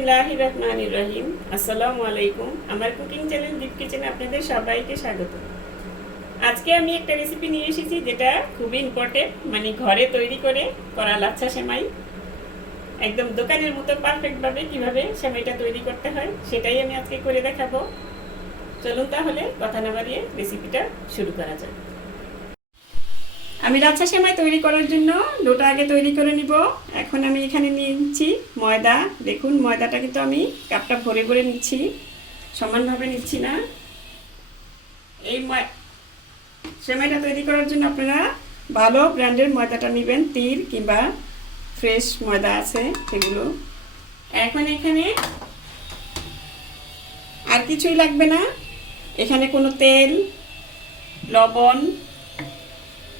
বিসমিল্লাহ রহমান রহিম। আসসালামু আলাইকুম। আমার কুকিং চ্যানেল দীপ কিচেনে আপনাদের সবাইকে স্বাগত। আজকে আমি একটা রেসিপি নিয়ে এসেছি যেটা খুবই ইম্পর্টেন্ট মানে ঘরে তৈরি করে করা লাচ্ছা সেমাই। একদম দোকানের মতো পারফেক্টভাবে কীভাবে সেমাইটা তৈরি করতে হয়, সেটাই আমি আজকে করে দেখাবো। চলুন তাহলে কথা না বাড়িয়ে রেসিপিটা শুরু করা যাক। আমি লাচ্ছা সেমাই তৈরি করার জন্য ডোটা আগে তৈরি করে নিব। এখন আমি এখানে নিয়ে নিচ্ছি ময়দা। দেখুন, ময়দাটা কিন্তু আমি কাপটা ভরে ভরে নিচ্ছি। সমানভাবে নিচ্ছি না। এই ময়- সেমাইটা তৈরি করার জন্য আপনারা ভালো ব্র্যান্ডের ময়দাটা নেবেন তীর কিংবা ফ্রেশ ময়দা আছে সেগুলো। এখন এখানে আর কিছুই লাগবে না। এখানে কোনো তেল, লবণ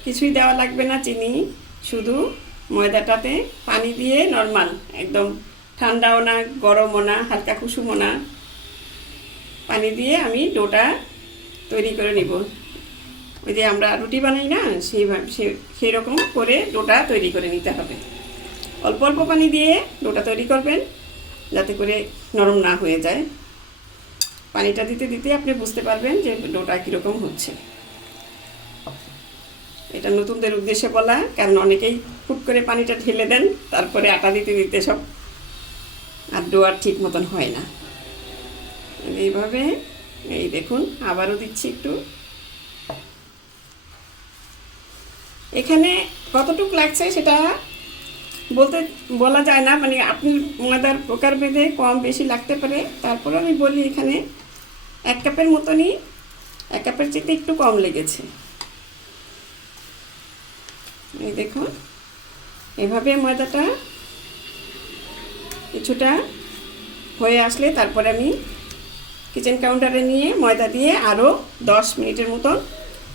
কিছুই দেওয়া লাগবে না, চিনি, শুধু ময়দাটাতে পানি দিয়ে নর্মাল একদম ঠান্ডাও না, গরমও না, হালকা কুসুমও না, পানি দিয়ে আমি ডোটা তৈরি করে নিব। ওই যে আমরা রুটি বানাই না, সেইভাবে সেই রকম করে ডোটা তৈরি করে নিতে হবে। অল্প অল্প পানি দিয়ে ডোটা তৈরি করবেন, যাতে করে নরম না হয়ে যায়। পানিটা দিতে দিতে আপনি বুঝতে পারবেন যে ডোটা কীরকম হচ্ছে। এটা নতুনদের উদ্দেশ্যে বলা, কারণ অনেকেই ফুট করে পানিটা ঢেলে দেন, তারপরে আটা দিতে দিতে সব আর ডো আর ঠিক মতন হয় না। এইভাবে, এই দেখুন, আবারও দিচ্ছি একটু। এখানে কতটুকু লাগছে সেটা বলতে বলা যায় না মানে আপনি ময়দার প্রকার ভেদে কম বেশি লাগতে পারে। তারপরে আমি বলি এখানে, এক কাপের মতনই, এক কাপের চেয়ে একটু কম লেগেছে। এই দেখুন, এভাবে ময়দাটা কিছুটা হয়ে আসলে তারপরে আমি কিচেন কাউন্টারে নিয়ে ময়দা দিয়ে আরও দশ মিনিটের মতন,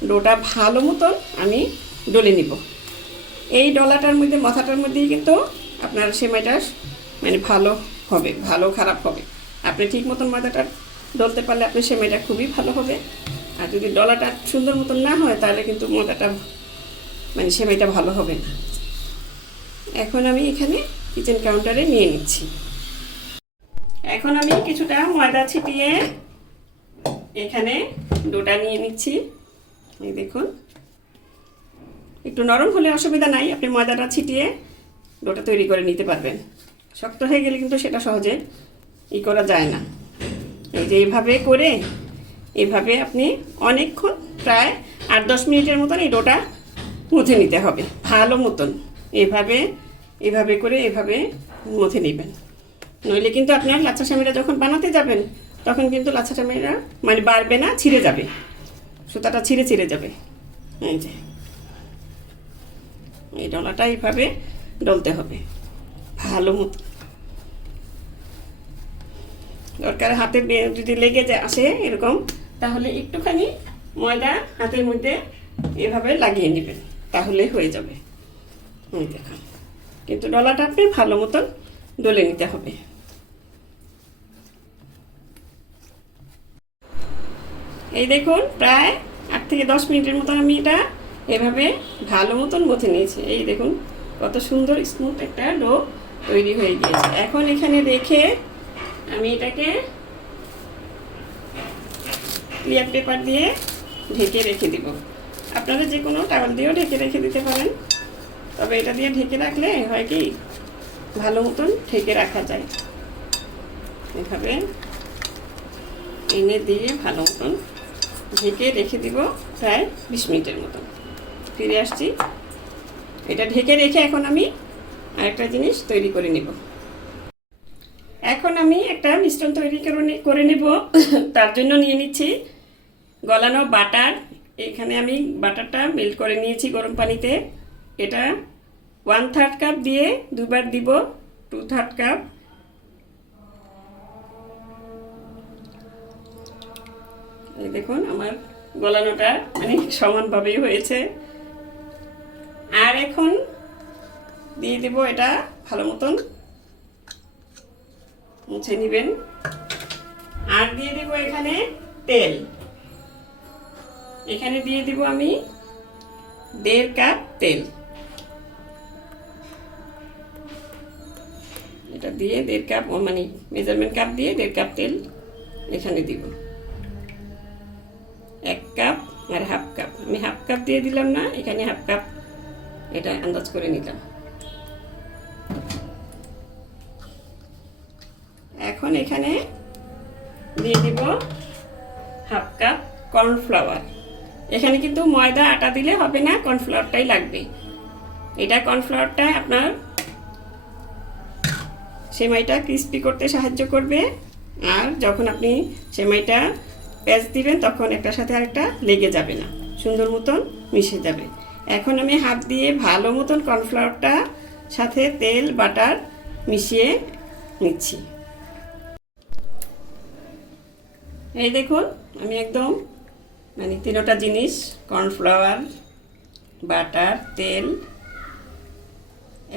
ডোটা ভালো মতন আমি ডলে নিব। এই ডলাটার মধ্যে, মাথাটার মধ্যেই কিন্তু আপনার সেমাইটা মানে ভালো হবে, ভালো খারাপ হবে। আপনি ঠিক মতন ময়দাটা ডলতে পারলে আপনার সেমাইটা খুবই ভালো হবে। আর যদি ডলাটা সুন্দর মতন না হয়, তাহলে কিন্তু ময়দাটা মানে সেমাইটা ভালো হবে না। এখন আমি এখানে কিচেন কাউন্টারে নিয়ে নিচ্ছি। এখন আমি কিছুটা ময়দা ছিটিয়ে এখানে ডোটা নিয়ে নিচ্ছি। এই দেখুন। একটু নরম হলে অসুবিধা নাই, আপনি ময়দাটা ছিটিয়ে ডোটা তৈরি করে নিতে পারবেন। শক্ত হয়ে গেলে কিন্তু সেটা সহজে ই করা যায় না। এই যে এইভাবে করে এভাবে আপনি অনেকক্ষণ প্রায় আট দশ মিনিটের মতন এই ডোটা মুথে নিতে হবে। ভালো মতন এভাবে এভাবে করে এভাবে মুথে নেবেন। নইলে কিন্তু আপনার লাচ্ছা সামিরা যখন বানাতে যাবেন, তখন কিন্তু লাচ্ছা সামিরা মানে বাড়বে না, ছিঁড়ে যাবে। সুতাটা ছিঁড়ে ছিঁড়ে যাবে। এই যে। এই ডলাটা এইভাবে ডলতে হবে। ভালো মতো দরকার হাতে যদি লেগে যায় আসে এরকম, তাহলে একটুখানি ময়দা হাতের মধ্যে এভাবে লাগিয়ে নেবেন। তাহলে হয়ে যাবে। কিন্তু ডলাটা আপনি ভালো মতন ডলে নিতে হবে। এই দেখুন, প্রায় আট থেকে দশ মিনিটের মতন আমি এটা এভাবে ভালো মতন মথে নিয়েছি। এই দেখুন, কত সুন্দর স্মুথ একটা ডো তৈরি হয়ে গিয়েছে। এখন এখানে রেখে আমি এটাকে ক্লিয়ার পেপার দিয়ে ঢেকে রেখে দিব। আপনারা যে কোনো টাওয়াল দিয়েও ঢেকে রেখে দিতে পারেন। তবে এটা দিয়ে ঢেকে রাখলে হয় কি, ভালো মতন ঢেকে রাখা যায়। এভাবে এনে দিয়ে ভালো মতন ঢেকে রেখে দিব প্রায় বিশ মিনিটের মতন। ফিরে আসছি। এটা ঢেকে রেখে এখন আমি আরেকটা জিনিস তৈরি করে নিব। এখন আমি একটা মিশ্রণ তৈরি করে করে নেব। তার জন্য নিয়ে নিচ্ছি গলানো বাটার এখানে আমি বাটারটা মেল্ট করে নিয়েছি গরম পানিতে। এটা ওয়ান থার্ড কাপ দিয়ে দুবার দিব টু থার্ড কাপ এই দেখুন, আমার গলানোটা মানে সমানভাবেই হয়েছে। আর এখন দিয়ে দেব এটা ভালো মতন। মুছে নেবেন। আর দিয়ে দেব এখানে তেল। এখানে দিয়ে দিব আমি দেড় কাপ তেল। এটা দিয়ে দেড় কাপ মানে মেজারমেন্ট কাপ দিয়ে দেড় কাপ তেল এখানে দিব। এক কাপ আর হাফ কাপ। আমি হাফ কাপ দিয়ে দিলাম না, এখানে হাফ কাপ এটা আন্দাজ করে নিলাম। এখন এখানে দিয়ে দিব হাফ কাপ কর্নফ্লাওয়ার। এখানে কিন্তু ময়দা, আটা দিলে হবে না, কর্নফ্লাওয়ারটাই লাগবে। এটা কর্নফ্লাওয়ারটা আপনার সেমাইটা ক্রিস্পি করতে সাহায্য করবে। আর যখন আপনি সেমাইটা প্যাঁচ দিবেন, তখন একটার সাথে আরেকটা লেগে যাবে না। সুন্দর মতন মিশে যাবে। এখন আমি হাত দিয়ে ভালো মতন কর্নফ্লাওয়ারটা সাথে তেল, বাটার মিশিয়ে নিচ্ছি। এই দেখুন, আমি একদম মানে তিনোটা জিনিস, কর্নফ্লাওয়ার, বাটার, তেল,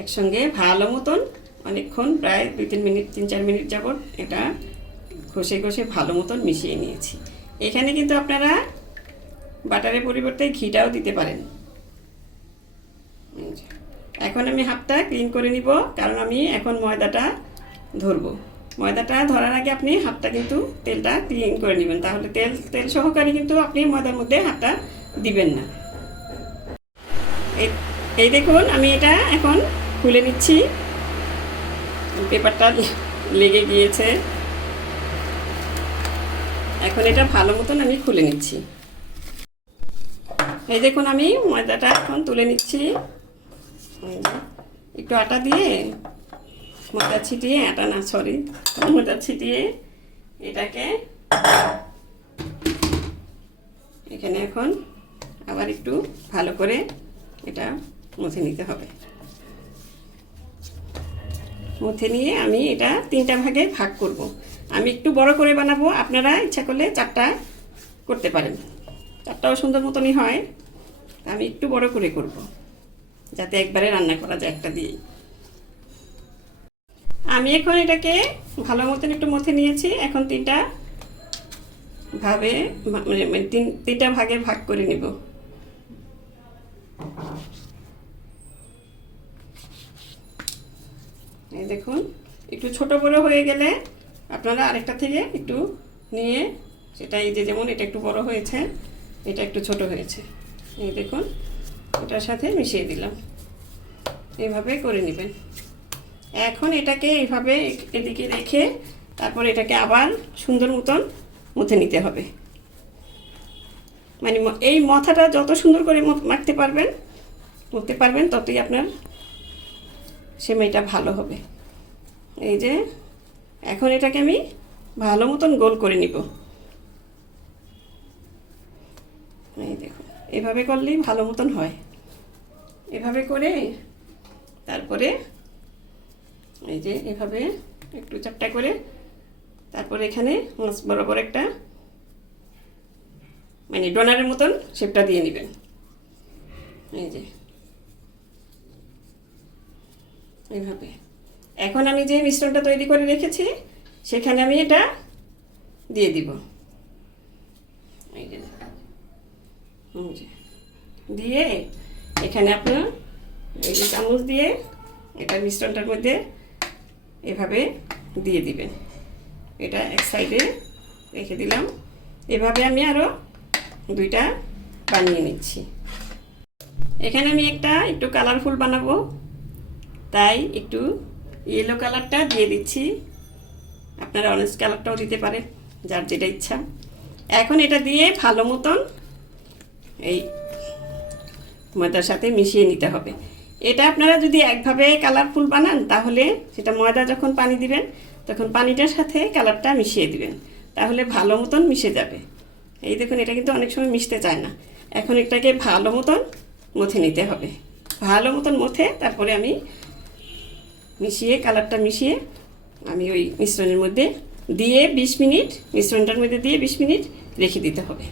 একসঙ্গে ভালো মতন অনেকক্ষণ প্রায় দুই তিন মিনিট, তিন চার মিনিট যাবত এটা ঘষে ঘষে ভালো মতন মিশিয়ে নিয়েছি। এখানে কিন্তু আপনারা বাটারের পরিবর্তে ঘিটাও দিতে পারেন। এখন আমি হাতটা ক্লিন করে নিব, কারণ আমি এখন ময়দাটা ধরবো। ময়দাটা ধরার আগে আপনি হাতটা কিন্তু তেলটা ক্লিন করে নেবেন। তাহলে তেল তেল সহকারে কিন্তু আপনি ময়দার মধ্যে হাতটা দিবেন না। এই- দেখুন, আমি এটা এখন খুলে নিচ্ছি। পেপারটা লেগে গিয়েছে। এখন এটা ভালো মতন আমি খুলে নিচ্ছি। এই দেখুন, আমি ময়দাটা এখন তুলে নিচ্ছি। একটু আটা দিয়ে ময়দা ছিটিয়ে আটা না সরি ময়দা ছিটিয়ে এটাকে এখানে এখন আবার একটু ভালো করে এটা মুছে নিতে হবে মুছে নিয়ে আমি এটা তিনটা ভাগে ভাগ করব। আমি একটু বড় করে বানাবো, আপনারা ইচ্ছা করলে চারটা করতে পারেন চারটাও সুন্দর মতনই হয় আমি একটু বড় করে করব। যাতে একবারে রান্না করা যায় একটা দিয়েই আমি এখন এটাকে ভালো মতন একটু মথে নিয়েছি। এখন তিনটা ভাবে মানে মানে তিন, তিনটা ভাগে ভাগ করে নেব। এই দেখুন, একটু ছোট বড় হয়ে গেলে আপনারা আরেকটা থেকে একটু নিয়ে সেটা এই যে যেমন এটা একটু বড় হয়েছে, এটা একটু ছোট হয়েছে। এই দেখুন, এটার সাথে মিশিয়ে দিলাম। এইভাবে করে নেবেন। এখন এটাকে এইভাবে এদিকে রেখে তারপর এটাকে আবার সুন্দর মতন মুথে নিতে হবে। মানে এই মাথাটা যত সুন্দর করে মাখতে পারবেন, মুখতে পারবেন, ততই আপনার সেমাইটা ভালো হবে। এই যে, এখন এটাকে আমি ভালো মতন গোল করে নিব। এই দেখুন, এভাবে করলেই ভালো মতন হয়। এভাবে করে তারপরে এই যে এভাবে একটু চাপটা করে, তারপরে এখানে মাছ বরাবর একটা মানে ডোনারের মতন শেপটা দিয়ে নেবেন। এই যে। এইভাবে এখন আমি যে মিশ্রণটা তৈরি করে রেখেছি, সেখানে আমি এটা দিয়ে দিব। এই যে। দিয়ে এখানে আপনার এই যে চামচ দিয়ে এটা মিশ্রণটার মধ্যে এভাবে দিয়ে দিবেন। এটা এক সাইডে রেখে দিলাম। এভাবে আমি আরও দুইটা বানিয়ে নিচ্ছি। এখানে আমি একটা একটু কালারফুল বানাবো। তাই একটু ইয়েলো কালারটা দিয়ে দিচ্ছি। আপনারা অরেঞ্জ কালারটাও দিতে পারেন, যার যেটা ইচ্ছা। এখন এটা দিয়ে ভালো মতন এই ময়দার সাথে মিশিয়ে নিতে হবে। এটা আপনারা যদি একভাবে কালারফুল বানান, তাহলে সেটা ময়দা যখন পানি দিবেন, তখন পানিটার সাথে কালারটা মিশিয়ে দিবেন। তাহলে ভালো মতন মিশে যাবে। এই দেখুন, এটা কিন্তু অনেক সময় মিশতে চায় না। এখন এটাকে ভালো মতন মথে নিতে হবে। ভালো মতন মথে তারপরে আমি মিশিয়ে, কালারটা মিশিয়ে আমি ওই মিশ্রণের মধ্যে দিয়ে বিশ মিনিট, মিশ্রণটার মধ্যে দিয়ে বিশ মিনিট রেখে দিতে হবে।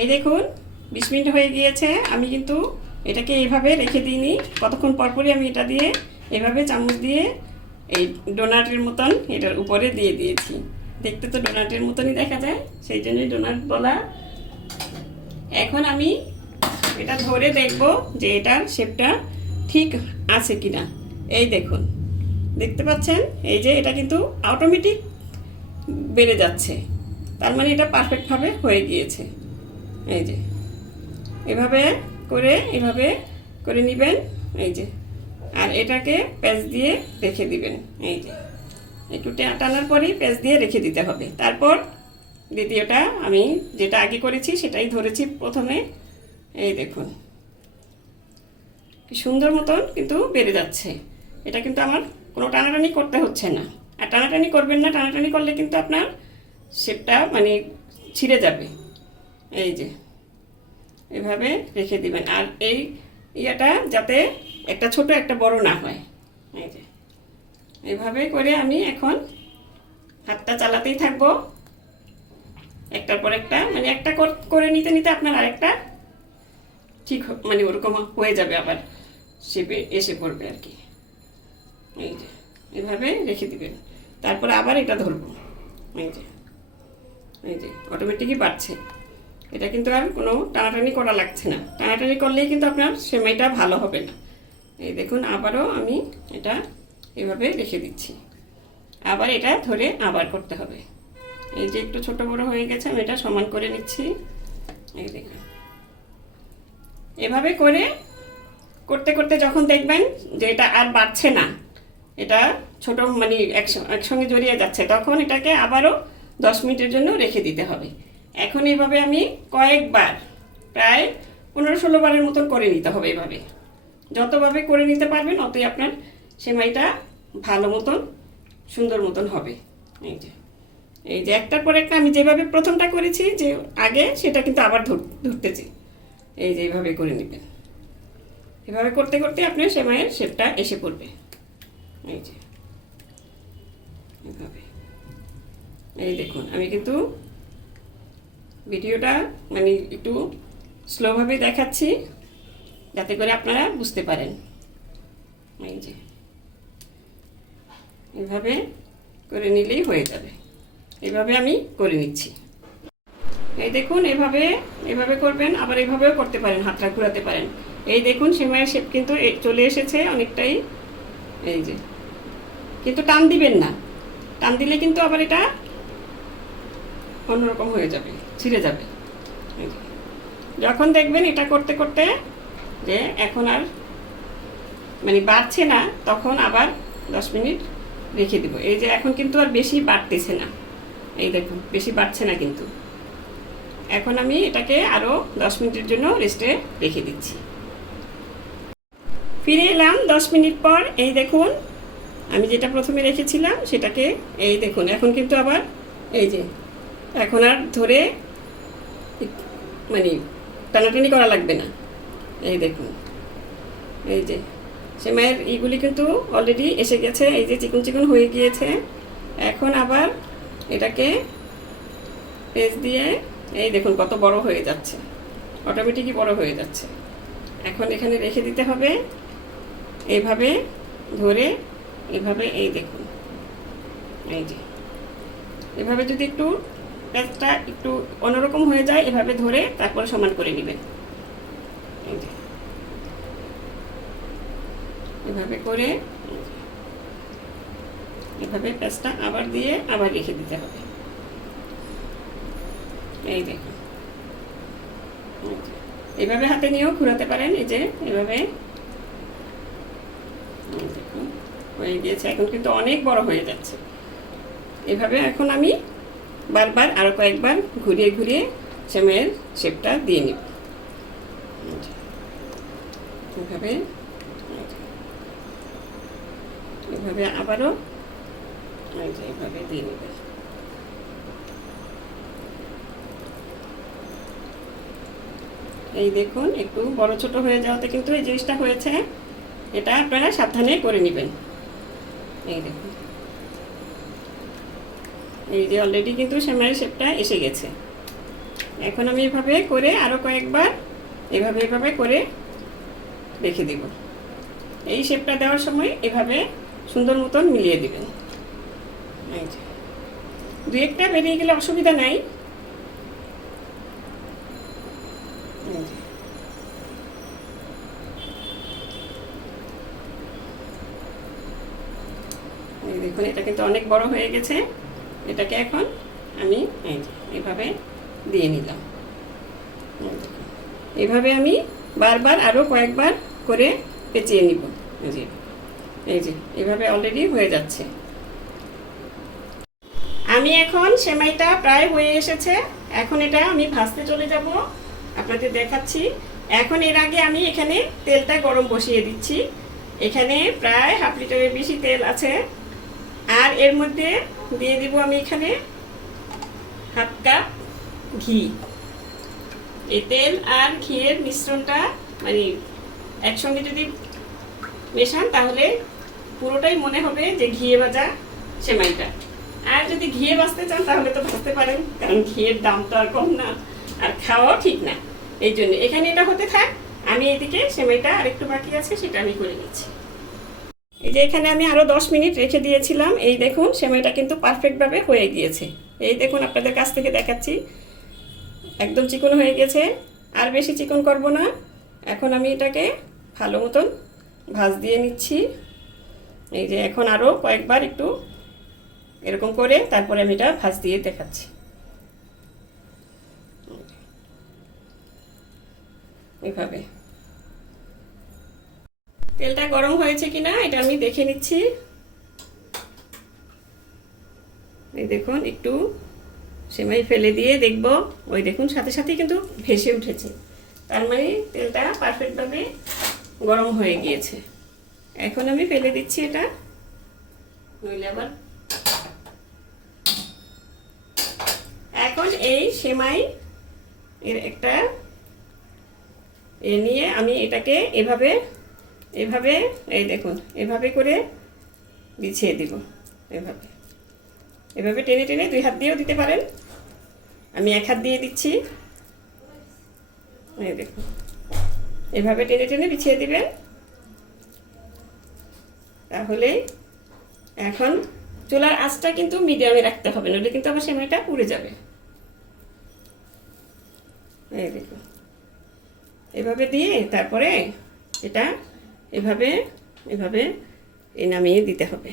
এই দেখুন, বিশ মিনিট হয়ে গিয়েছে। আমি কিন্তু এটাকে এইভাবে রেখে দিইনি কতক্ষণ পরপরই আমি এটা দিয়ে এভাবে চামচ দিয়ে এই ডোনাটের মতন এটার উপরে দিয়ে দিয়েছি। দেখতে তো ডোনাটের মতনই দেখা যায়, সেই জন্যই ডোনাট বলা। এখন আমি এটা ধরে দেখব যে এটার শেপটা ঠিক আছে কিনা। এই দেখুন, দেখতে পাচ্ছেন? এই যে এটা কিন্তু অটোমেটিক বেড়ে যাচ্ছে। তার মানে এটা পারফেক্টভাবে হয়ে গিয়েছে। এই যে, এভাবে করে এভাবে করে নেবেন, এই যে। আর এটাকে পেঁচ দিয়ে রেখে দিবেন, এই যে। একটু টানার পরেই পেঁচ দিয়ে রেখে দিতে হবে। তারপর দ্বিতীয়টা আমি যেটা আগে করেছি সেটাই ধরেছি প্রথমে। এই দেখুন। কি সুন্দর মতন কিন্তু বেড়ে যাচ্ছে। এটা কিন্তু আমার কোনো টানাটানি করতে হচ্ছে না। আর টানাটানি করবেন না, টানাটানি করলে কিন্তু আপনার শেপটা মানে ছিঁড়ে যাবে। এই যে। এভাবে রেখে দিবেন। আর এই ইয়েটা যাতে একটা ছোট, একটা বড় না হয়। এই যে। এভাবে করে আমি এখন হাতটা চালাতেই থাকব। একটার পর একটা মানে একটা করে নিতে নিতে আপনার আরেকটা ঠিক মানে ওরকম হয়ে যাবে আবার। শেপে এসে পড়বে আর কি। এই যে। এভাবে রেখে দিবেন। তারপরে আবার এটা ধরবো। এই যে। এই যে। অটোমেটিকই বাড়ছে। এটা কিন্তু আর কোনো টানাটানি করা লাগছে না। টানাটানি করলেই কিন্তু আপনার সেমাইটা ভালো হবে না। এই দেখুন, আবারও আমি এটা এভাবে রেখে দিচ্ছি। আবার এটা ধরে আবার করতে হবে। এই যে একটু ছোট বড় হয়ে গেছে, আমি এটা সমান করে নিচ্ছি। এই দেখুন। এভাবে করে করতে করতে যখন দেখবেন যে এটা আর বাড়ছে না, এটা ছোট মানে একস- একসঙ্গে জড়িয়ে যাচ্ছে, তখন এটাকে আবারও দশ মিনিটের জন্য রেখে দিতে হবে। এখন এইভাবে আমি কয়েকবার, প্রায় পনেরো ষোলো বারের মতন করে নিতে হবে এভাবে। যতভাবে করে নিতে পারবেন, অতই আপনার সেমাইটা ভালো মতন, সুন্দর মতন হবে। এই যে এই যে একটার পর একটা আমি যেভাবে প্রথমটা করেছি, যে আগে সেটা কিন্তু আবার ধর- ধরতেছি। এই যে এইভাবে করে নেবেন। এভাবে করতে করতে আপনার সেমাইয়ের শেপটা এসে পড়বে। এই যে, এভাবে। এই দেখুন, আমি কিন্তু ভিডিওটা মানে একটু স্লোভাবে দেখাচ্ছি, যাতে করে আপনারা বুঝতে পারেন। এই যে। এভাবে করে নিলেই হয়ে যাবে। এভাবে আমি করে নিচ্ছি। এই দেখুন, এভাবে এভাবে করবেন, আবার এভাবেও করতে পারেন হাতটা ঘুরাতে পারেন। এই দেখুন, সেমাইয়ের শেপ কিন্তু চলে এসেছে অনেকটাই। এই যে। কিন্তু টান দিবেন না। টান দিলে কিন্তু আবার এটা অন্যরকম হয়ে যাবে। ছিঁড়ে যাবে। যখন দেখবেন এটা করতে করতে যে এখন আর মানে বাড়ছে না, তখন আবার দশ মিনিট রেখে দিব। এই যে এখন কিন্তু আর বেশি বাড়তেছে না। এই দেখুন, বেশি বাড়ছে না কিন্তু। এখন আমি এটাকে আরও দশ মিনিটের জন্য রেস্টে রেখে দিচ্ছি। ফিরে এলাম দশ মিনিট পর। এই দেখুন, আমি যেটা প্রথমে রেখেছিলাম সেটাকে এই দেখুন, এখন কিন্তু আবার এই যে, এখন আর ধরে মানে টানাটানি করা লাগবে না। এই দেখুন। এই যে সেমাইয়ের ইগুলি কিন্তু অলরেডি এসে গেছে, এই যে চিকন চিকন হয়ে গিয়েছে। এখন আবার এটাকে পেজ দিয়ে, এই দেখুন কত বড় হয়ে যাচ্ছে। অটোমেটিকই বড় হয়ে যাচ্ছে। এখন এখানে রেখে দিতে হবে। এইভাবে ধরে এভাবে এই দেখুন। এই যে এভাবে যদি একটু পেঁচটা একটু অন্যরকম হয়ে যায় এভাবে ধরে তারপরে সমান করে নেবেন এভাবে করে এভাবে পেঁচটা আবার দিয়ে আবার রেখে দিতে হবে। এই দেখুন এভাবে হাতে নিয়েও ঘুরাতে পারেন এই যে এভাবে। দেখুন, হয়ে গিয়েছে এখন কিন্তু অনেক বড় হয়ে যাচ্ছে। এভাবে এখন আমি বারবার আরও কয়েকবার ঘুরিয়ে ঘুরিয়ে সেমাইয়ের শেপটা দিয়ে নিব। এভাবে। এভাবে আবারও এভাবে দিয়ে নেবেন এই দেখুন, একটু বড় ছোট হয়ে যাওয়াতে কিন্তু এই জিনিসটা হয়েছে এটা আপনারা সাবধানে করে নেবেন এই দেখুন এই যে অলরেডি কিন্তু সেমাইয়ের শেপটা এসে গেছে। এখন আমি এভাবে করে আরও কয়েকবার এভাবে এভাবে করে রেখে দিব। এই শেপটা দেওয়ার সময় এভাবে সুন্দর মতন মিলিয়ে দিবেন। এই যে। দু একটা বেরিয়ে গেলে অসুবিধা নাই। দেখুন, এটা কিন্তু অনেক বড় হয়ে গেছে। এটাকে এখন আমি এই যে, এভাবে দিয়ে নিলাম। এভাবে আমি বারবার আরও কয়েকবার করে পেঁচিয়ে নিব। যে, এই যে, এভাবে অলরেডি হয়ে যাচ্ছে। আমি এখন সেমাইটা প্রায় হয়ে এসেছে। এখন এটা আমি ভাজতে চলে যাব। আপনাদের দেখাচ্ছি। এখন এর আগে আমি এখানে তেলটা গরম বসিয়ে দিচ্ছি। এখানে প্রায় হাফ লিটারের বেশি তেল আছে। আর এর মধ্যে দিয়ে দিব আমি এখানে হাফ কাপ ঘি। এই তেল আর ঘিয়ের মিশ্রণটা মানে একসঙ্গে যদি মেশান তাহলে পুরোটাই মনে হবে যে ঘিয়ে ভাজা সেমাইটা। আর যদি ঘিয়ে বাঁচতে চান তাহলে তো ভাজতে পারেন, কারণ ঘিয়ের দাম তো আর কম না আর খাওয়াও ঠিক না। এই জন্য এখানে এটা হতে থাক, আমি এদিকে সেমাইটা আরেকটু বাকি আছে, সেটা আমি করে নিচ্ছি। এই যে এখানে আমি আরও দশ মিনিট রেখে দিয়েছিলাম। এই দেখুন, সেমাইটা কিন্তু পারফেক্টভাবে হয়ে গিয়েছে। এই দেখুন, আপনাদের কাছ থেকে দেখাচ্ছি। একদম চিকন হয়ে গেছে। আর বেশি চিকন করব না। এখন আমি এটাকে ভালো মতন ভাজ দিয়ে নিচ্ছি। এই যে এখন আরও কয়েকবার একটু এরকম করে তারপরে আমি এটা ভাজ দিয়ে দেখাচ্ছি। এভাবে তেলটা গরম হয়েছে কিনা এটা আমি দেখে নিচ্ছি। এই দেখুন, একটু সেমাই ফেলে দিয়ে দেখব। ওই দেখুন, সাথে সাথেই কিন্তু ভেসে উঠেছে। তার মানে তেলটা পারফেক্টভাবে গরম হয়ে গিয়েছে। এখন আমি ফেলে দিচ্ছি এটা। নইলে আবার এখন এই সেমাই এর একটা এ নিয়ে আমি এটাকে এভাবে এভাবে, এই দেখুন, এভাবে করে বিছিয়ে দিব, এভাবে। এভাবে টেনে টেনে দুই হাত দিয়েও দিতে পারেন। আমি এক হাত দিয়ে দিচ্ছি। এই দেখুন, এভাবে টেনে টেনে বিছিয়ে দিবেন। তাহলে এখন চুলার আঁচটা কিন্তু মিডিয়ামে রাখতে হবে, নইলে কিন্তু আবার সেমাইটা পুড়ে যাবে। এই দেখুন, এভাবে দিয়ে তারপরে এটা এভাবে এভাবে এ নামিয়ে দিতে হবে।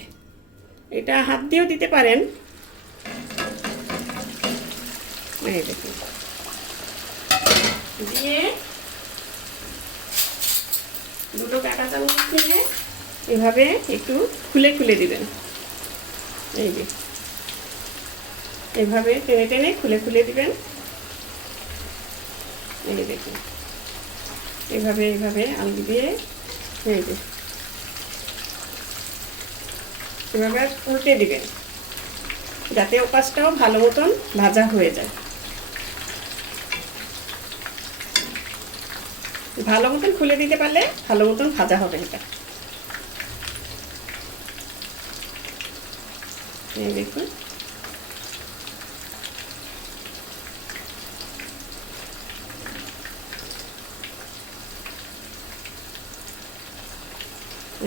এটা হাত দিয়েও দিতে পারেন। দেখুন। দিয়ে দুটো কাঁটা চামচ নিয়ে এভাবে একটু খুলে খুলে দিবেন। এই যে। এভাবে টেনে টেনে খুলে খুলে দিবেন। এই দেখুন। এভাবে এইভাবে আলু দিয়ে এই এভাবে উল্টে দিবেন, যাতে ওপাশটাও ভালো মতন ভাজা হয়ে যায়। ভালো মতন খুলে দিতে পারলে ভালো মতন ভাজা হবে এটা। দেখুন।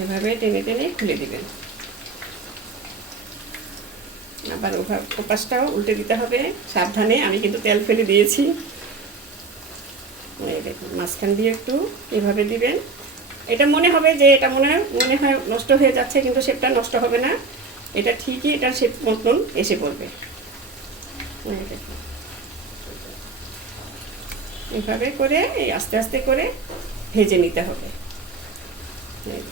এভাবে টেনে টেনে খুলে দিবেন। আবার ওপাশটাও উল্টে দিতে হবে। সাবধানে, আমি কিন্তু তেল ফেলে দিয়েছি। মাঝখান দিয়ে একটু এভাবে দিবেন। এটা মনে হবে যে এটা মনে মনে হয় নষ্ট হয়ে যাচ্ছে, কিন্তু শেপটা নষ্ট হবে না। এটা ঠিকই এটা শেপ মতন এসে পড়বে। এভাবে করে, এই আস্তে আস্তে করে ভেজে নিতে হবে এই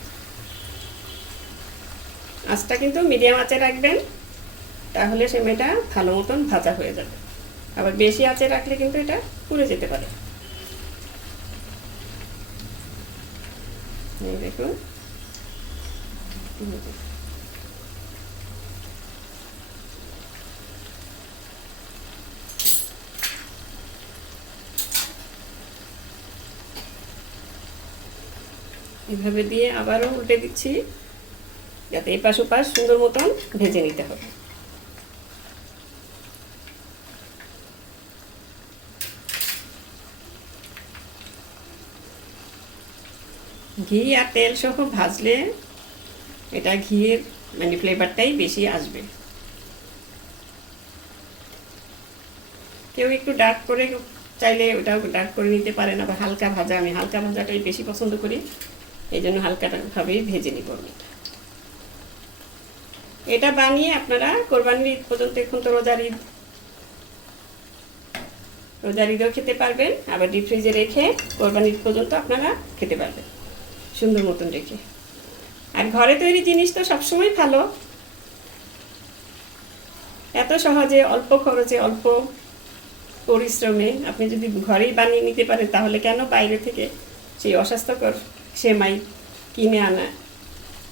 আঁচটা কিন্তু মিডিয়াম আঁচে রাখবেন, তাহলে সেমাইটা ভালো মতন ভাজা হয়ে যাবে। আবার বেশি আঁচে রাখলে কিন্তু এটা পুড়ে যেতে পারে। দেখুন। এভাবে দিয়ে আবারও উল্টে দিচ্ছি। যাতে এই পাশ ওপাশ সুন্দর মতন ভেজে নিতে হবে। ঘি আর তেল সহ ভাজলে এটা ঘিয়ের মানে ফ্লেভারটাই বেশি আসবে। কেউ একটু ডার্ক করে চাইলে ওটাও ডার্ক করে নিতে পারে না বা হালকা ভাজা, আমি হালকা ভাজাটাই বেশি পছন্দ করি। এই জন্য হালকাভাবেই ভেজে নিব আমি। এটা বানিয়ে আপনারা কোরবানির ঈদ পর্যন্ত এখন তো রোজার ঈদ। রোজার ঈদও খেতে পারবেন, আবার ডিপ ফ্রিজে রেখে কোরবানির ঈদ পর্যন্ত আপনারা খেতে পারবেন, সুন্দর মতন রেখে। আর ঘরে তৈরি জিনিস তো সবসময় ভালো। এত সহজে, অল্প খরচে, অল্প পরিশ্রমে আপনি যদি ঘরেই বানিয়ে নিতে পারেন, তাহলে কেন বাইরে থেকে সেই অস্বাস্থ্যকর সেমাই কিনে আনা?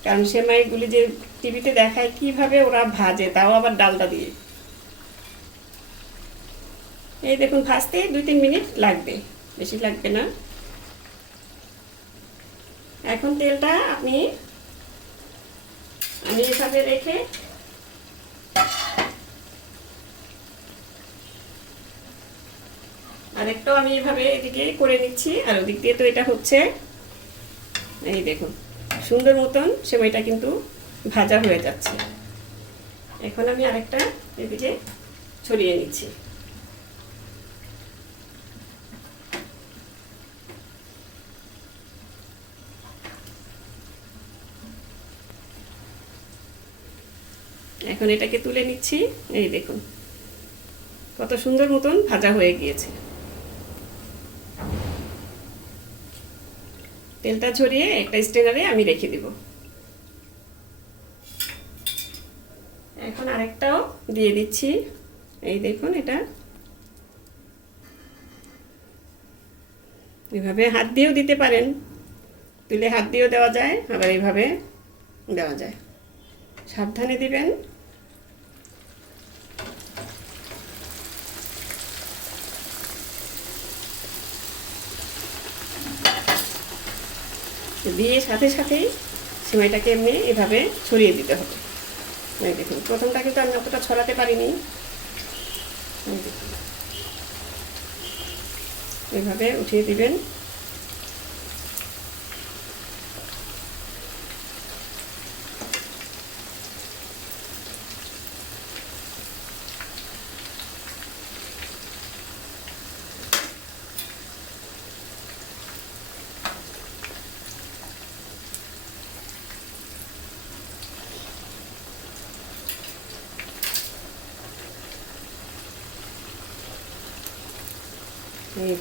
কারণ সেমাইগুলি যে টিভিতে দেখায় কীভাবে ওরা ভাজে, তাও আবার ডালটা দিয়ে। এই দেখুন, ভাজতে দুই তিন মিনিট লাগবে, বেশি লাগবে না। এখন তেলটা আপনি, আমি এভাবে রেখে আর একটাও আমি এভাবে এদিকে করে নিচ্ছি, আর ওদিক দিয়ে তো এটা হচ্ছে। এই দেখুন, সুন্দর মতন সেমাইটা কিন্তু ভাজা হয়ে যাচ্ছে। এখন আমি আরেকটা এদিকে ছড়িয়ে নিচ্ছি। এখন এটাকে তুলে নিচ্ছি। এই দেখুন, কত সুন্দর মতন ভাজা হয়ে গিয়েছে। তেলটা ছড়িয়ে একটা স্টেনারে আমি রেখে দিব। এখন আরেকটাও দিয়ে দিচ্ছি। এই দেখুন এটা। এভাবে হাত দিয়েও দিতে পারেন। তুলে হাত দিয়েও দেওয়া যায়, আবার এইভাবে দেওয়া যায়। সাবধানে দিবেন। দিয়ে সাথে সাথেই সিমাইটাকে এমনি এভাবে ছড়িয়ে দিতে হবে। এই দেখুন প্রথমটা কিন্তু আমি অতটা ছড়াতে পারিনি। এইভাবে উঠিয়ে দিবেন।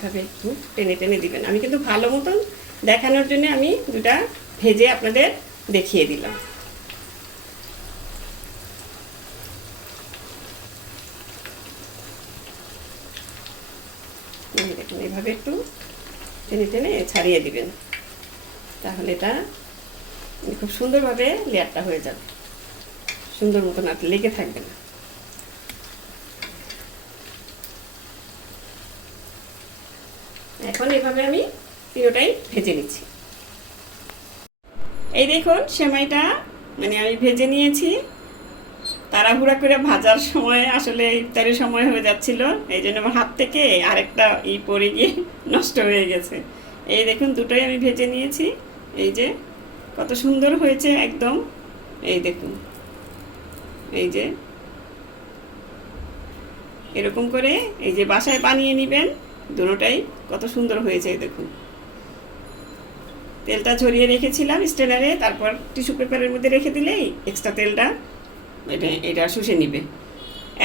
এইভাবে একটু টেনে টেনে দিবেন। আমি কিন্তু ভালো মতন দেখানোর জন্য আমি দুটা ভেজে আপনাদের দেখিয়ে দিলাম। দেখুন, এইভাবে একটু টেনে টেনে ছাড়িয়ে দিবেন। তাহলে এটা খুব সুন্দরভাবে লেয়ারটা হয়ে যাবে। সুন্দর মতন আর লেগে থাকবে না এখন এভাবে আমি তিনোটাই ভেজে নিচ্ছি। এই দেখুন সেমাইটা মানে আমি ভেজে নিয়েছি। তাড়াহুড়া করে ভাজার সময়, আসলে ইফতারের সময় হয়ে যাচ্ছিল। এই জন্য আমার হাত থেকে আরেকটা ই পড়ে গিয়ে নষ্ট হয়ে গেছে। এই দেখুন, দুটোই আমি ভেজে নিয়েছি। এই যে, কত সুন্দর হয়েছে একদম। এই দেখুন, এই যে। এরকম করে এই যে বাসায় বানিয়ে নেবেন, দুটোটাই কত সুন্দর হয়েছে দেখুন। তেলটা ছড়িয়ে রেখেছিলাম স্টেনারে তারপর টিস্যু পেপারের মধ্যে রেখে দিলেই এক্সট্রা তেলটা এটা এটা শুষে নিবে।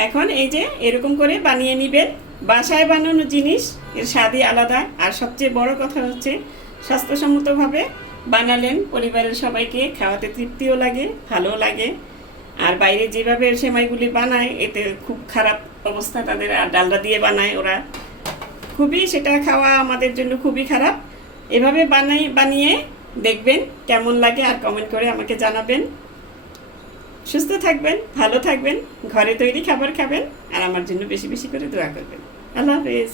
এখন এই যে এরকম করে বানিয়ে নেবেন। বাসায় বানানো জিনিস, এর স্বাদই আলাদা। আর সবচেয়ে বড় কথা হচ্ছে, স্বাস্থ্যসম্মতভাবে বানালেন পরিবারের সবাইকে, খাওয়াতে তৃপ্তিও লাগে ভালো লাগে। আর বাইরে যেভাবে সেমাইগুলি বানায়, এতে খুব খারাপ অবস্থা তাদের, আর ডালডা দিয়ে বানায় ওরা। খুবই সেটা খাওয়া আমাদের জন্য খুবই খারাপ। এভাবে বানাই, বানিয়ে দেখবেন কেমন লাগে আর কমেন্ট করে আমাকে জানাবেন। সুস্থ থাকবেন, ভালো থাকবেন, ঘরে তৈরি খাবার খাবেন আর আমার জন্য বেশি বেশি করে দোয়া করবেন। আল্লাহ হাফেজ।